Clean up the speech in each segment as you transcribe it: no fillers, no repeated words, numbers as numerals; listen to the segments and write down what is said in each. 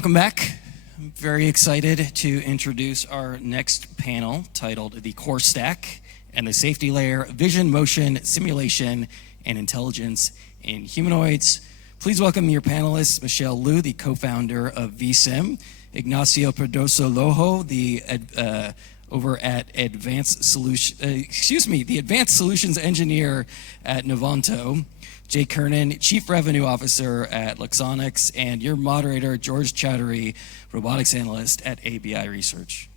Welcome back. I'm very excited to introduce our next panel titled The Core Stack and the Safety Layer, Vision, Motion, Simulation, and Intelligence in Humanoids. Please welcome your panelists, Michelle Liu, the co-founder of VSim, Ignacio Pedrosa Lojo, the over at the Advanced Solutions Engineer at Novanta, J Kernan, Chief Revenue Officer at Luxonis, and your moderator, George Chowdhury, Robotics Analyst at ABI Research.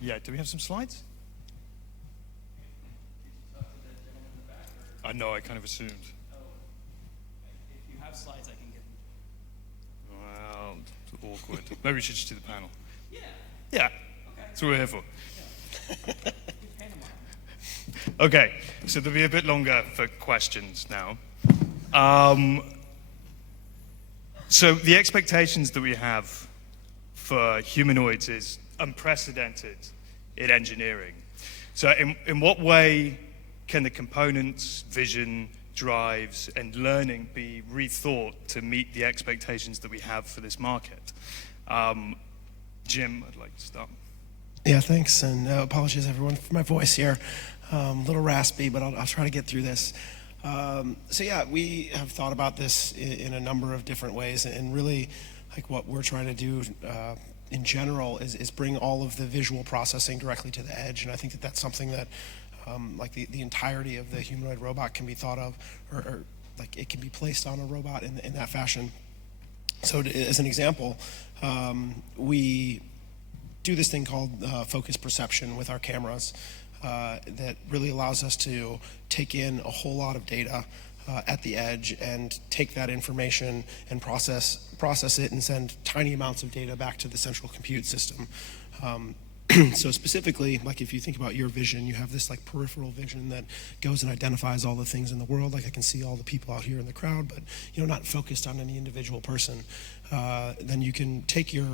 Yeah, do we have some slides? I know, I kind of assumed. Oh, if you have slides, I can get them. Well, it's awkward. Maybe we should just do the panel. Yeah. Okay. That's what we're here for. Yeah. Okay, so there'll be a bit longer for questions now. So the expectations that we have for humanoids is unprecedented in engineering. So in what way can the components, vision, drives, and learning be rethought to meet the expectations that we have for this market? Jim, I'd like to start. Yeah, thanks, and apologies everyone for my voice here. A little raspy, but I'll try to get through this. So yeah, we have thought about this in a number of different ways, and really, like what we're trying to do in general is bring all of the visual processing directly to the edge, and I think that that's something that like the entirety of the humanoid robot can be thought of, or like it can be placed on a robot in that fashion. So as an example, we do this thing called focus perception with our cameras that really allows us to take in a whole lot of data at the edge and take that information and process it and send tiny amounts of data back to the central compute system. So specifically, like if you think about your vision, you have this like peripheral vision that goes and identifies all the things in the world. Like I can see all the people out here in the crowd, but not focused on any individual person. Then you can take your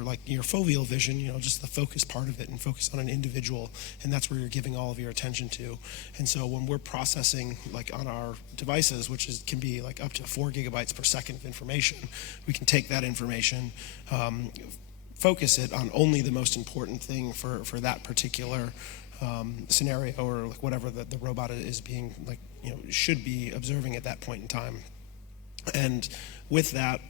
foveal vision, just the focus part of it, and focus on an individual, and that's where you're giving all of your attention to. And so when we're processing like on our devices, which can be like up to 4 gigabytes per second of information, we can take that information, focus it on only the most important thing for that particular scenario, or like whatever the robot is being should be observing at that point in time. And with that,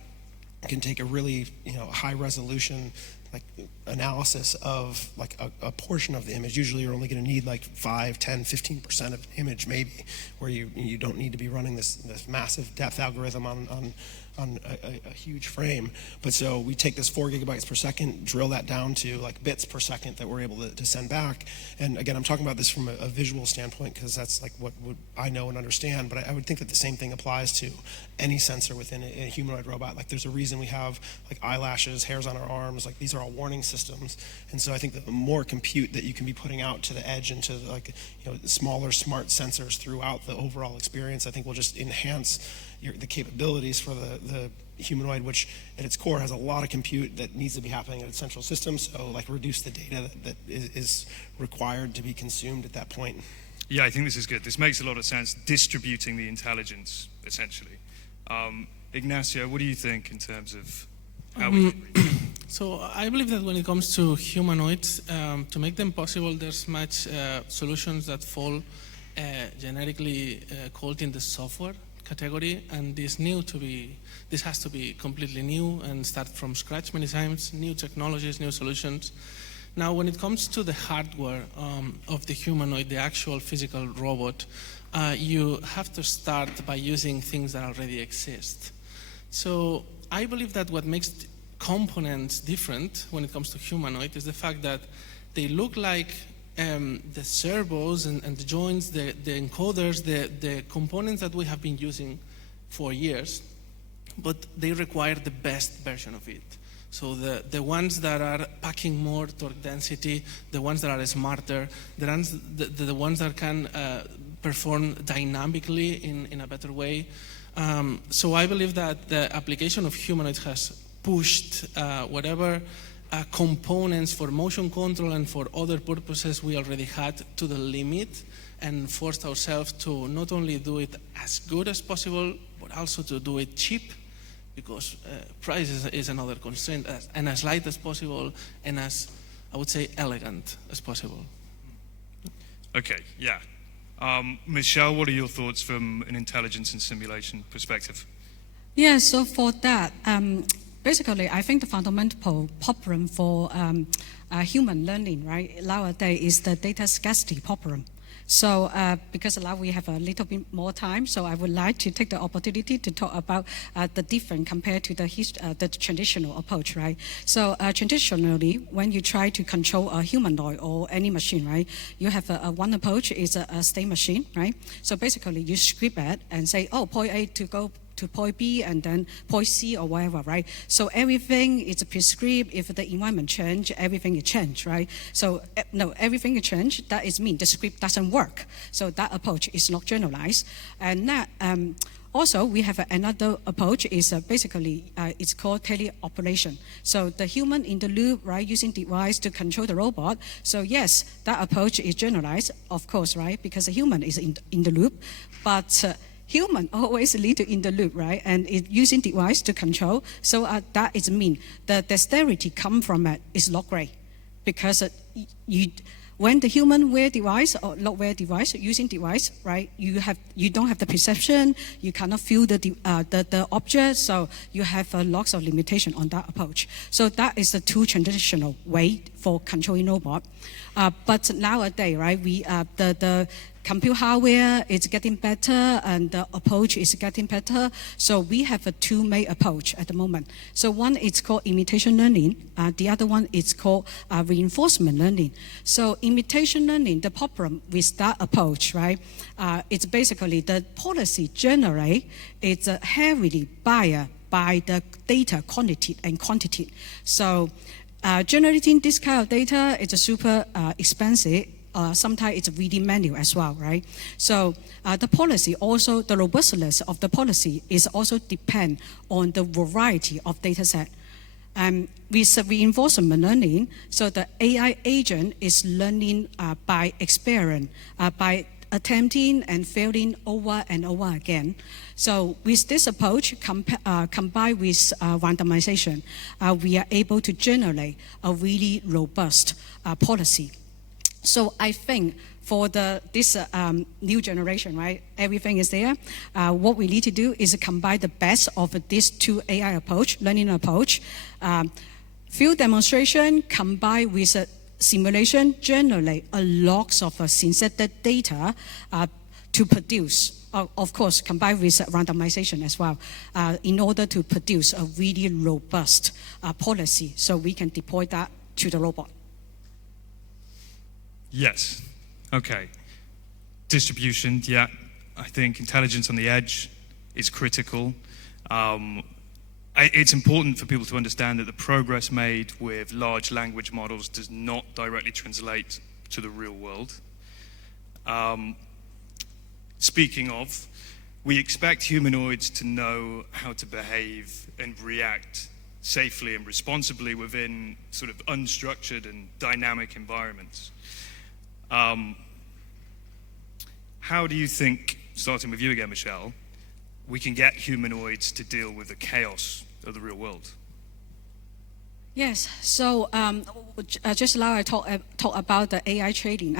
can take a really high resolution like analysis of like a portion of the image. Usually you're only going to need like 5, 10, 15% of the image maybe, where you don't need to be running this massive depth algorithm on a huge frame. But so we take this 4 gigabytes per second, drill that down to like bits per second that we're able to send back. And again, I'm talking about this from a visual standpoint because that's like what I know and understand, but I would think that the same thing applies to any sensor within a humanoid robot. Like there's a reason we have like eyelashes, hairs on our arms, like these are all warning systems. And so I think that the more compute that you can be putting out to the edge and to like smaller smart sensors throughout the overall experience, I think will just enhance the capabilities for the humanoid, which at its core has a lot of compute that needs to be happening at its central system, so like reduce the data that is required to be consumed at that point. Yeah, I think this is good. This makes a lot of sense, distributing the intelligence, essentially. Ignacio, what do you think in terms of how we can reach? So I believe that when it comes to humanoids, to make them possible, there's much solutions that fall generically called in the software category, and this has to be completely new and start from scratch many times, new technologies, new solutions. Now, when it comes to the hardware of the humanoid, the actual physical robot, you have to start by using things that already exist. So I believe that what makes components different when it comes to humanoid is the fact that they look like the servos and the joints, the encoders, the components that we have been using for years, but they require the best version of it. So the ones that are packing more torque density, the ones that are smarter, the ones that can perform dynamically in a better way. So I believe that the application of humanoids has pushed whatever components for motion control and for other purposes we already had to the limit, and forced ourselves to not only do it as good as possible, but also to do it cheap, because price is another constraint, and as light as possible, and as, I would say, elegant as possible. Okay, yeah. Michelle, what are your thoughts from an intelligence and simulation perspective? Yeah, so for that, basically, I think the fundamental problem for human learning, right, nowadays is the data scarcity problem. So because now we have a little bit more time, so I would like to take the opportunity to talk about the difference compared to the traditional approach, right? So traditionally, when you try to control a humanoid or any machine, right, you have one approach is a state machine, right? So basically, you script it and say, oh, point A to go to point B and then point C or whatever, right? So everything is prescribed. If the environment change, everything is changed, right? So no, everything is changed. That is mean the script doesn't work. So that approach is not generalized. And that, also, we have another approach is basically it's called teleoperation. So the human in the loop, right, using device to control the robot. So yes, that approach is generalized, of course, right, because the human is in the loop, but human always lead to in the loop, right? And it using device to control. So that is mean the dexterity come from it is not great, because when the human wear device or not wear device, using device, right? You don't have the perception. You cannot feel the object. So you have lots of limitation on that approach. So that is the two traditional way for controlling robot. But nowadays, right? The compute hardware is getting better and the approach is getting better. So we have a two main approach at the moment. So one is called imitation learning. The other one is called reinforcement learning. So imitation learning, the problem with that approach, right? It's basically the policy generate is heavily biased by the data quantity and quantity. So generating this kind of data is super expensive. Sometimes it's really manual as well, right? So the policy also, the robustness of the policy is also depend on the variety of data set. With reinforcement learning, so the AI agent is learning by experience, by attempting and failing over and over again. So with this approach, combined with randomization, we are able to generate a really robust policy. So I think for this new generation, right, everything is there. What we need to do is combine the best of these two AI approach, learning approach. Field demonstration combined with simulation generate a lot of synthetic data to produce. Of course, combined with randomization as well, in order to produce a really robust policy, so we can deploy that to the robot. Yes. Okay. Distribution, yeah. I think intelligence on the edge is critical. It's important for people to understand that the progress made with large language models does not directly translate to the real world. Speaking of, we expect humanoids to know how to behave and react safely and responsibly within sort of unstructured and dynamic environments. How do you think, starting with you again, Michelle, we can get humanoids to deal with the chaos of the real world? Yes, so just now I talk about the AI trading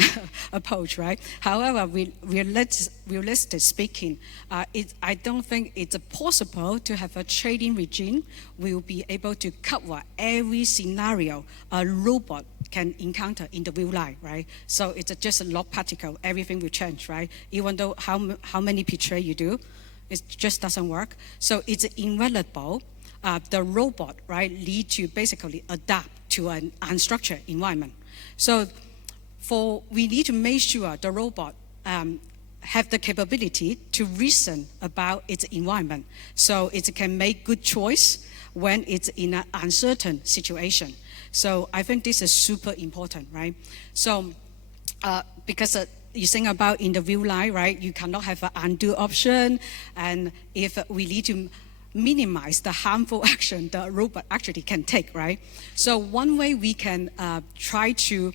approach, right? However, realistic speaking, I don't think it's possible to have a trading regime will be able to cover every scenario a robot can encounter in the real life, right? So it's just not practical. Everything will change, right? Even though how many picture you do, it just doesn't work. So it's inevitable. The robot, right, need to basically adapt to an unstructured environment. So we need to make sure the robot have the capability to reason about its environment, so it can make good choice when it's in an uncertain situation. So I think this is super important, right? So because you think about in the real life, right, you cannot have an undo option, and if we need to minimize the harmful action the robot actually can take, right? So one way we can try to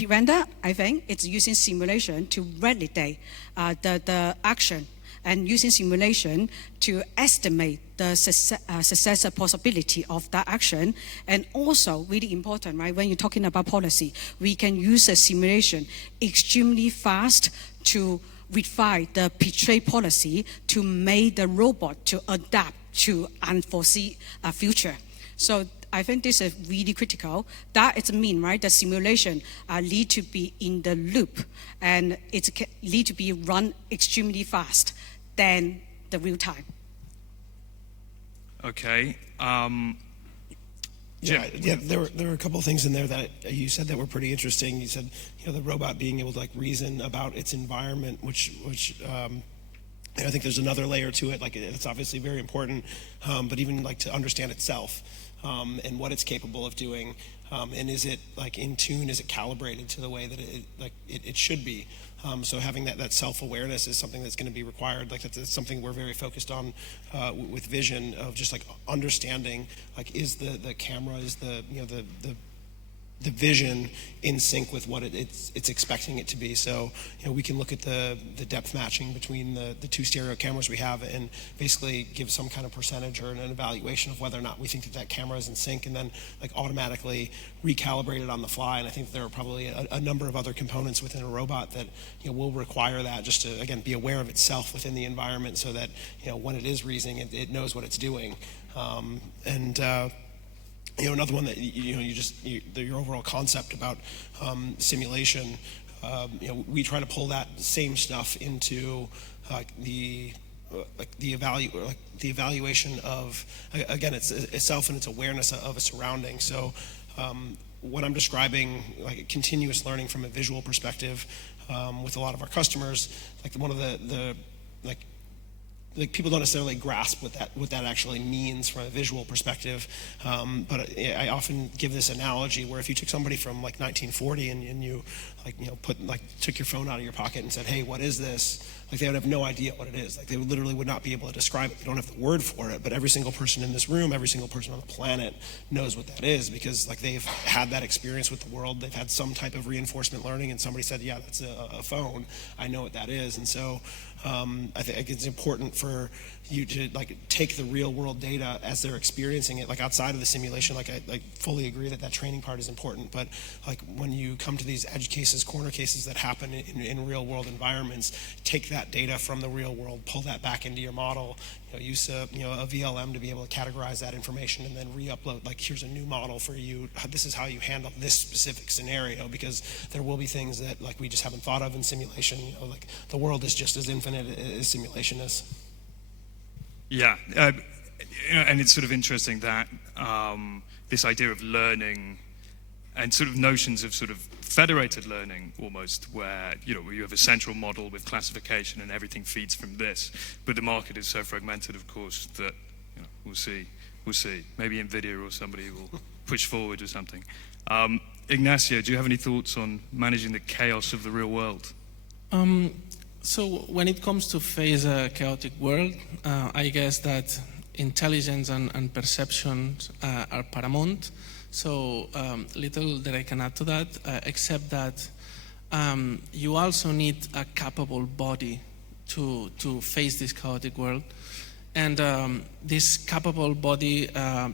pre-render, I think, it's using simulation to validate the action, and using simulation to estimate the success possibility of that action. And also, really important, right, when you're talking about policy, we can use a simulation extremely fast to refine the portray policy to make the robot to adapt to unforeseen future. So I think this is really critical. That is mean, right? The simulation need to be in the loop, and it need to be run extremely fast than the real time. Okay. Yeah, there were a couple of things in there that you said that were pretty interesting. You said, the robot being able to like reason about its environment, which I think there's another layer to it. Like it's obviously very important, but even like to understand itself and what it's capable of doing, and is it like in tune? Is it calibrated to the way that it should be? So having that self-awareness is something that's going to be required. Like that's something we're very focused on with vision, of just like understanding, like is the camera, is the vision in sync with what it's expecting it to be. So we can look at the depth matching between the two stereo cameras we have, and basically give some kind of percentage or an evaluation of whether or not we think that camera is in sync, and then like automatically recalibrate it on the fly. And I think there are probably a number of other components within a robot that will require that, just to again be aware of itself within the environment, so that when it is reasoning, it knows what it's doing. Another one that your overall concept about simulation, we try to pull that same stuff into the evaluation of, again, it's itself and its awareness of a surrounding. So when I'm describing like continuous learning from a visual perspective with a lot of our customers, like one of the people don't necessarily grasp what that actually means from a visual perspective, but I often give this analogy where if you took somebody from like 1940 and you took your phone out of your pocket and said, hey, what is this? Like they would have no idea what it is. Like they literally would not be able to describe it. They don't have the word for it, but every single person in this room, every single person on the planet knows what that is, because like they've had that experience with the world. They've had some type of reinforcement learning, and somebody said, yeah, that's a phone. I know what that is. And so I think it's important for you to like take the real world data as they're experiencing it, like outside of the simulation. Like I fully agree that training part is important, but like when you come to these edge cases, corner cases that happen in real world environments, take that data from the real world, pull that back into your model, use a VLM to be able to categorize that information, and then re-upload, like here's a new model for you, this is how you handle this specific scenario, because there will be things that like we just haven't thought of in simulation. Like the world is just as infinite as simulation is. Yeah, and it's sort of interesting that this idea of learning and sort of notions of sort of federated learning almost, where you have a central model with classification and everything feeds from this, but the market is so fragmented, of course, that we'll see. Maybe NVIDIA or somebody will push forward or something. Ignacio, do you have any thoughts on managing the chaos of the real world? So when it comes to face a chaotic world, I guess that intelligence and perception are paramount. So little that I can add to that, except that you also need a capable body to face this chaotic world. And this capable body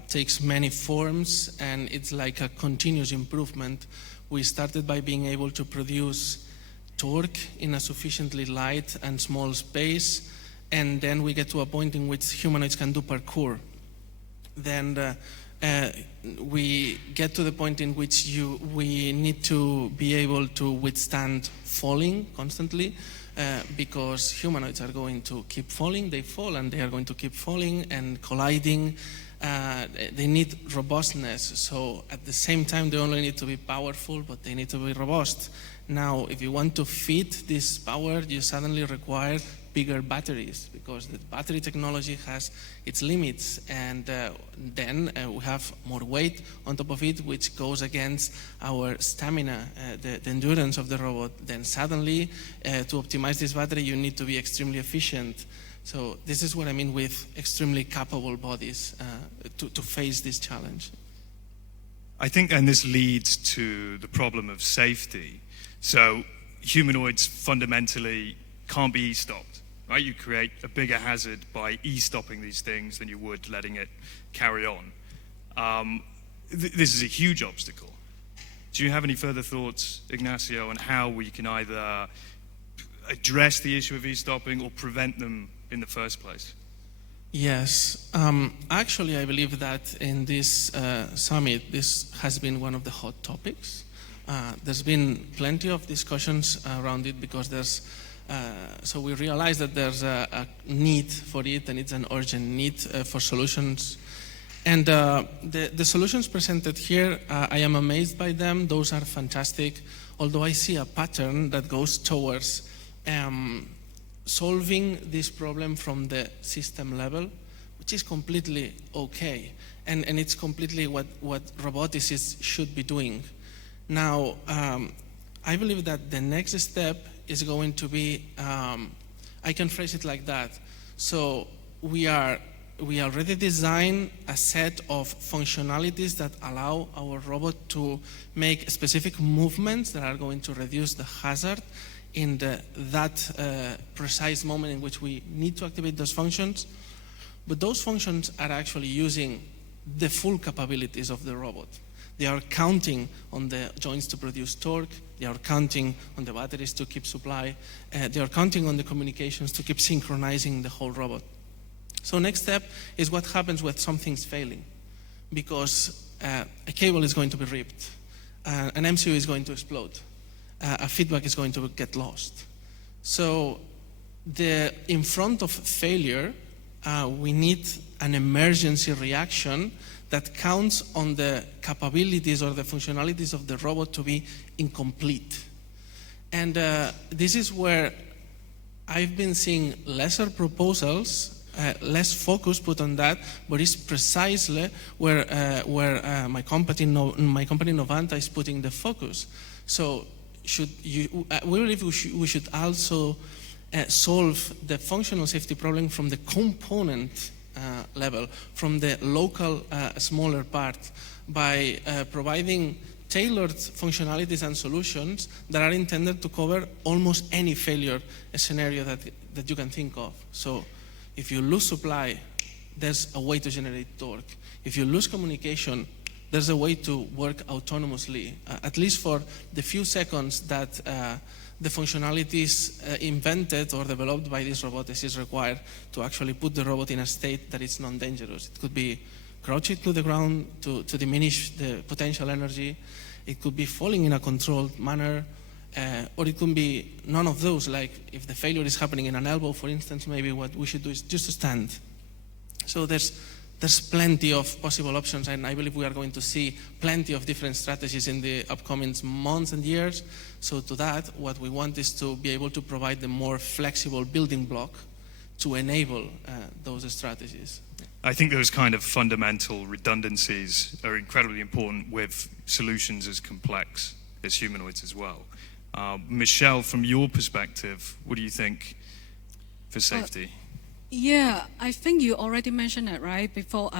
takes many forms, and it's like a continuous improvement. We started by being able to produce torque in a sufficiently light and small space, and then we get to a point in which humanoids can do parkour. Then we get to the point in which we need to be able to withstand falling constantly, because humanoids are going to keep falling. They fall and they are going to keep falling and colliding. They need robustness. So at the same time, they only need to be powerful, but they need to be robust. Now, if you want to fit this power, you suddenly require bigger batteries, because the battery technology has its limits, and then we have more weight on top of it, which goes against our stamina, the endurance of the robot. Then suddenly, to optimize this battery, you need to be extremely efficient. So this is what I mean with extremely capable bodies to face this challenge. I think, and this leads to the problem of safety. So humanoids fundamentally can't be e-stopped, right? You create a bigger hazard by e-stopping these things than you would letting it carry on. This is a huge obstacle. Do you have any further thoughts, Ignacio, on how we can either address the issue of e-stopping or prevent them in the first place? Yes. Actually, I believe that in this summit, this has been one of the hot topics. There's been plenty of discussions around it because so we realize that there's a need for it, and it's an urgent need for solutions. And the solutions presented here, I am amazed by them. Those are fantastic, although I see a pattern that goes towards solving this problem from the system level, which is completely okay. And it's completely what robotics should be doing. Now, I believe that the next step is going to be, I can phrase it like that. So we already designed a set of functionalities that allow our robot to make specific movements that are going to reduce the hazard in that precise moment in which we need to activate those functions. But those functions are actually using the full capabilities of the robot. They are counting on the joints to produce torque. They are counting on the batteries to keep supply. They are counting on the communications to keep synchronizing the whole robot. So next step is what happens when something's failing, because a cable is going to be ripped, an MCU is going to explode, a feedback is going to get lost. So in front of failure, we need an emergency reaction that counts on the capabilities or the functionalities of the robot to be incomplete. And this is where I've been seeing lesser proposals, less focus put on that, but it's precisely where my company Novanta is putting the focus. So we believe we should also solve the functional safety problem from the component level, from the local smaller part, by providing tailored functionalities and solutions that are intended to cover almost any failure scenario that you can think of. So if you lose supply, there's a way to generate torque. If you lose communication, there's a way to work autonomously, at least for the few seconds that the functionalities invented or developed by this robotics is required to actually put the robot in a state that is non-dangerous. It could be crouching to the ground to diminish the potential energy. It could be falling in a controlled manner, or it could be none of those, like if the failure is happening in an elbow, for instance, maybe what we should do is just to stand. So there's plenty of possible options, and I believe we are going to see plenty of different strategies in the upcoming months and years. So to that, what we want is to be able to provide the more flexible building block to enable those strategies. I think those kind of fundamental redundancies are incredibly important with solutions as complex as humanoids as well. Michelle, from your perspective, what do you think for safety? Yeah, I think you already mentioned it, right? Before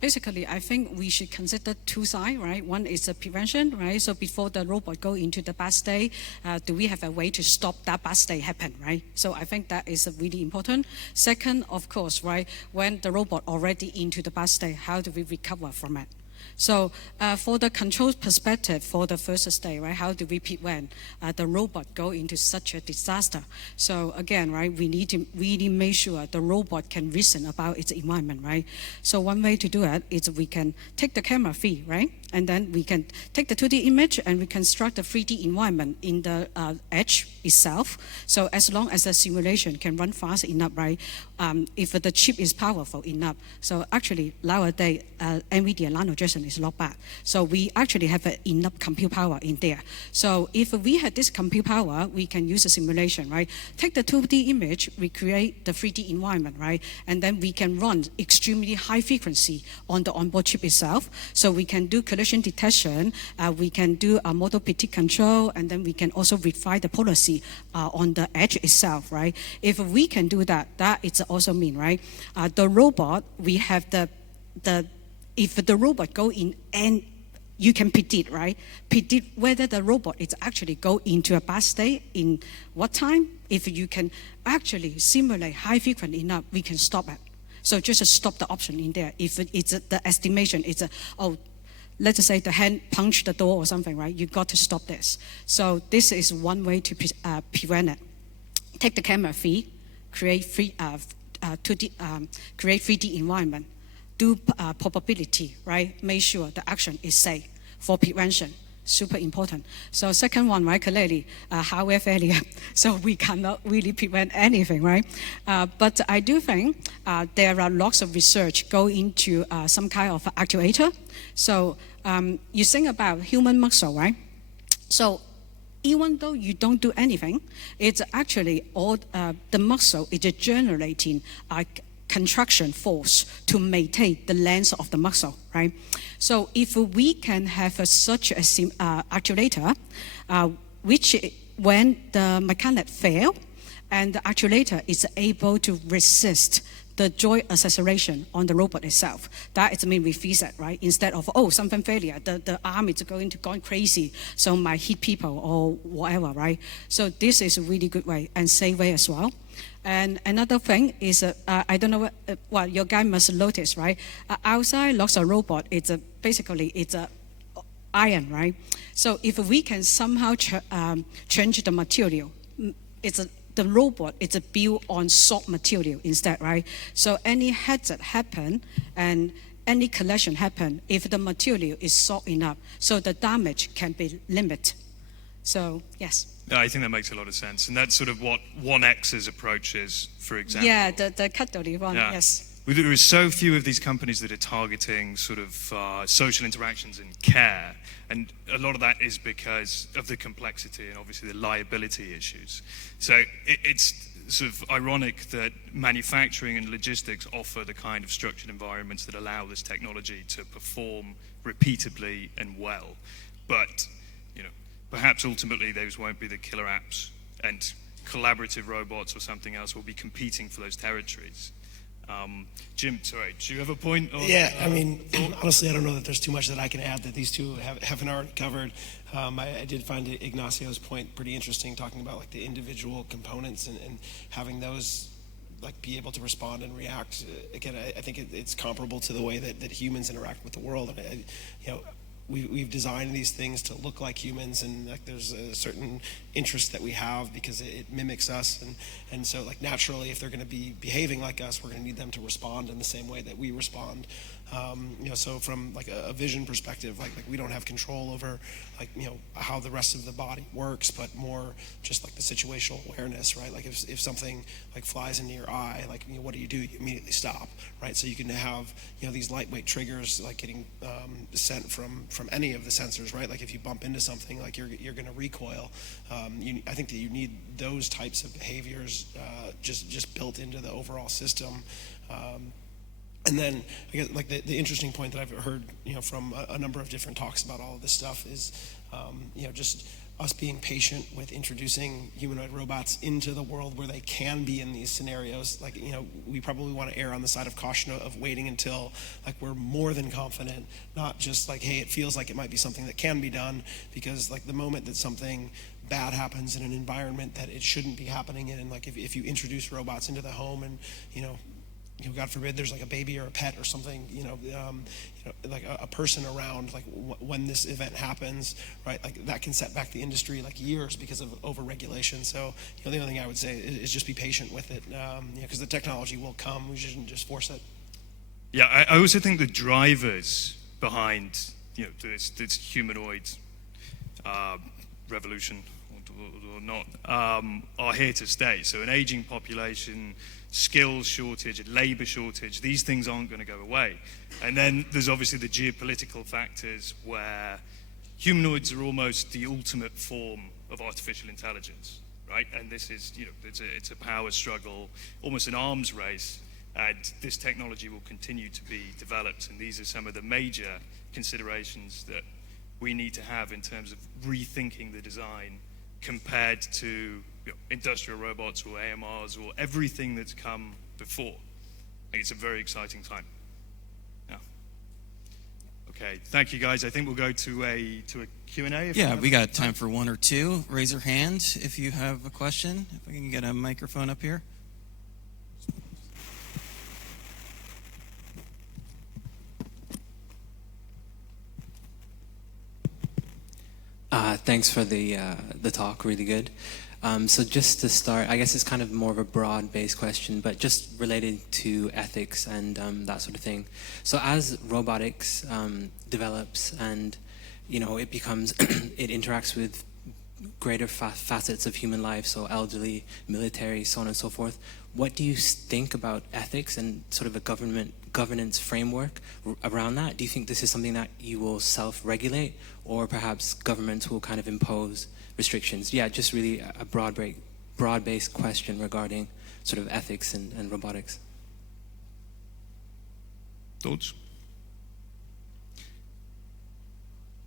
basically, I think we should consider two sides, right? One is the prevention, right? So before the robot go into the bad state, do we have a way to stop that bad state happen, right? So I think that is really important. Second, of course, right? When the robot already into the bad state, how do we recover from it? So for the control perspective, for the first stage, right, how do we prevent the robot go into such a disaster? So again, right, we need to really make sure the robot can reason about its environment, right? So one way to do it is we can take the camera feed, right? And then we can take the 2D image and we construct the 3D environment in the edge itself. So as long as the simulation can run fast enough, right? If the chip is powerful enough. So actually, nowadays, NVIDIA Nano Jetson is not bad. So we actually have enough compute power in there. So if we had this compute power, we can use a simulation, right? Take the 2D image, recreate the 3D environment, right? And then we can run extremely high frequency on the onboard chip itself. So we can do collision detection, we can do a model PT control, and then we can also refine the policy on the edge itself, right? If we can do that, that is also mean, right? The robot, we have if the robot go in you can predict, right? Predict whether the robot is actually go into a bad state in what time. If you can actually simulate high frequency enough, we can stop it. So just stop the option in there. If it's the estimation, it's let's say the hand punched the door or something, right? You got to stop this. So this is one way to prevent it. Take the camera feed, create 3D environment, do probability, right? Make sure the action is safe for prevention. Super important. So second one, right, clearly, hardware failure. So we cannot really prevent anything, right? But I do think there are lots of research go into some kind of actuator. So you think about human muscle, right? So even though you don't do anything, it's actually all the muscle is generating contraction force to maintain the length of the muscle, right? So if we can have such a actuator, which when the mechanic fail, and the actuator is able to resist the joint acceleration on the robot itself. That is mean we freeze it, right? Instead of, something failure, the arm is going crazy, so might hit people or whatever, right? So this is a really good way and safe way as well. And another thing is, I don't know what your guy must notice, right? Outside lots of robot, it's basically a iron, right? So if we can somehow change the material, the robot is built on soft material instead, right? So any hazard happen and any collision happen if the material is soft enough, so the damage can be limited. So yes. No, I think that makes a lot of sense, and that's sort of what 1X's approach is, for example. Yeah, the cutlery one, Yeah. yes. There are so few of these companies that are targeting sort of social interactions in care, and a lot of that is because of the complexity and obviously the liability issues. So it's sort of ironic that manufacturing and logistics offer the kind of structured environments that allow this technology to perform repeatably and well. But, perhaps ultimately those won't be the killer apps, and collaborative robots or something else will be competing for those territories. Jim, sorry, do you have a point? Yeah, I mean, honestly, I don't know that there's too much that I can add that these two haven't already covered. I did find Ignacio's point pretty interesting, talking about like the individual components and having those like be able to respond and react. Again, I think it's comparable to the way that humans interact with the world. And we've designed these things to look like humans, and like there's a certain interest that we have because it mimics us, and so like naturally, if they're going to be behaving like us, we're going to need them to respond in the same way that we respond. So from like a vision perspective, like we don't have control over like how the rest of the body works, but more just like the situational awareness, right? Like if something like flies into your eye, like what do? You immediately stop, right? So you can have these lightweight triggers like getting sent from any of the sensors, right? Like if you bump into something, like you're going to recoil. I think that you need those types of behaviors just built into the overall system. And then I guess like the interesting point that I've heard from a number of different talks about all of this stuff is just us being patient with introducing humanoid robots into the world where they can be in these scenarios. Like we probably want to err on the side of caution of waiting until like we're more than confident, not just like, hey, it feels like it might be something that can be done, because like the moment that something bad happens in an environment that it shouldn't be happening in, and like if you introduce robots into the home and God forbid there's like a baby or a pet or something, like a person around, like when this event happens, right? Like that can set back the industry like years because of overregulation. So the only thing I would say is just be patient with it, because the technology will come. We shouldn't just force it. Yeah, I also think the drivers behind this humanoid revolution or not are here to stay. So an aging population, skills shortage, labor shortage, these things aren't going to go away. And then there's obviously the geopolitical factors where humanoids are almost the ultimate form of artificial intelligence, right? And this is, it's a power struggle, almost an arms race, and this technology will continue to be developed. And these are some of the major considerations that we need to have in terms of rethinking the design compared to industrial robots or AMRs or everything that's come before. I think it's a very exciting time. Yeah. Okay, thank you guys. I think we'll go to a Q&A. Yeah, we got time for one or two. Raise your hand if you have a question. If we can get a microphone up here. Thanks for the talk, really good. So just to start, I guess it's kind of more of a broad-based question, but just related to ethics and that sort of thing. So as robotics develops and, you know, it becomes, it interacts with greater facets of human life, so elderly, military, so on and so forth, what do you think about ethics and sort of a governance framework around that? Do you think this is something that you will self-regulate, or perhaps governments will kind of impose restrictions? Yeah, just really a broad-based question regarding sort of ethics and robotics. Thoughts?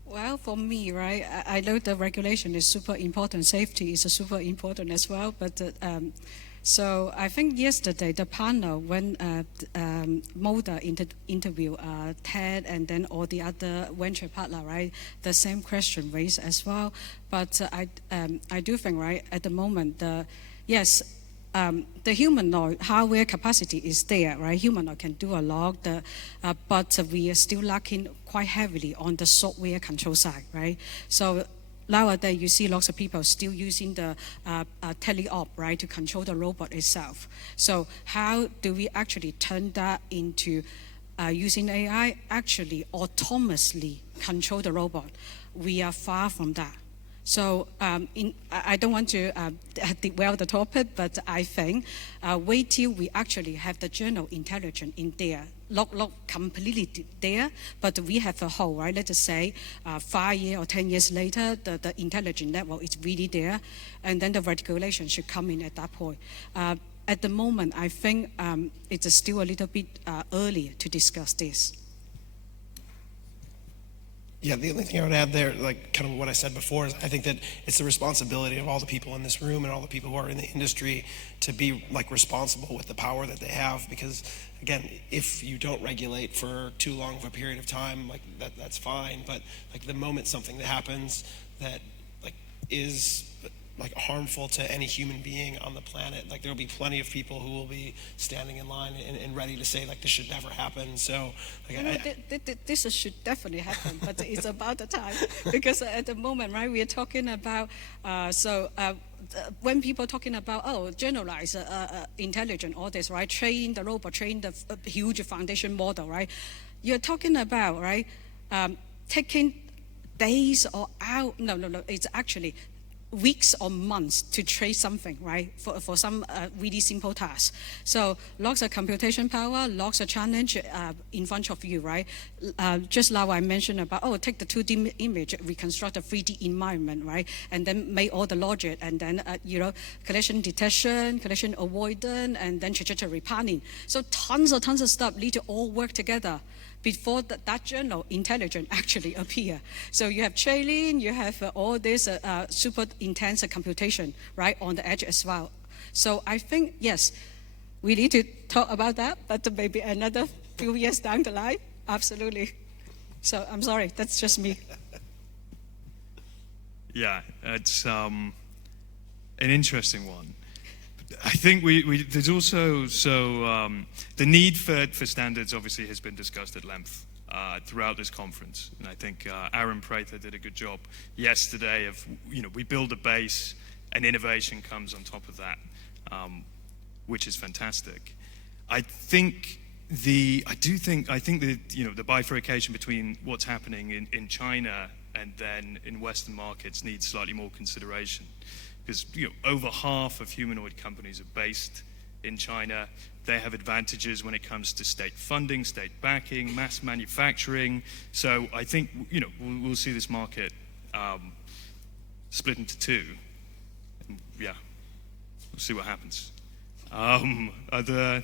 Well, for me, right, I know the regulation is super important. Safety is super important as well. But so I think yesterday the panel, when Moda interviewed Ted and then all the other venture partner, right, the same question raised as well. But I do think, right, at the moment, yes, the humanoid hardware capacity is there, right? Humanoid can do a lot, but we are still lacking quite heavily on the software control side, right? So nowadays, you see lots of people still using the teleop, right, to control the robot itself. So how do we actually turn that into using AI, actually autonomously control the robot? We are far from that. So I don't want to derail the topic, but I think wait till we actually have the general intelligence in there, not completely there, but we have a whole, right? Let's just say 5 years or 10 years later, the intelligence level is really there, and then the regulation should come in at that point. At the moment, I think it's still a little bit early to discuss this. Yeah, the only thing I would add there, like kind of what I said before, is I think that it's the responsibility of all the people in this room and all the people who are in the industry to be like responsible with the power that they have. Because again, if you don't regulate for too long of a period of time, like that's fine. But like the moment something that happens that like is like harmful to any human being on the planet, like there'll be plenty of people who will be standing in line and ready to say like this should never happen. So like, this should definitely happen, but it's about the time, because at the moment, right, we are talking about when people are talking about generalized intelligence, all this, right, train the robot, train the huge foundation model, right, you're talking about, right, taking days or out, no, it's actually weeks or months to trace something, right, for some really simple tasks. So lots of computation power, lots of challenge in front of you, right? Just now I mentioned about, take the 2D image, reconstruct a 3D environment, right? And then make all the logic, and then, collision detection, collision avoidance, and then trajectory planning. So tons of stuff need to all work together before that general intelligence actually appear. So you have training, you have all this super intense computation, right, on the edge as well. So I think, yes, we need to talk about that, but maybe another few years down the line, absolutely. So I'm sorry, that's just me. Yeah, it's an interesting one. I think there's also the need for standards obviously has been discussed at length throughout this conference, and I think Aaron Prather did a good job yesterday of we build a base and innovation comes on top of that, which is fantastic. I think the bifurcation between what's happening in China and then in Western markets needs slightly more consideration. Because over half of humanoid companies are based in China. They have advantages when it comes to state funding, state backing, mass manufacturing. So I think we'll see this market split into two. And yeah, we'll see what happens. Other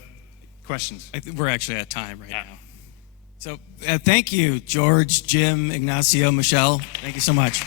questions? We're actually at time right now. So thank you, George, Jim, Ignacio, Michelle. Thank you so much.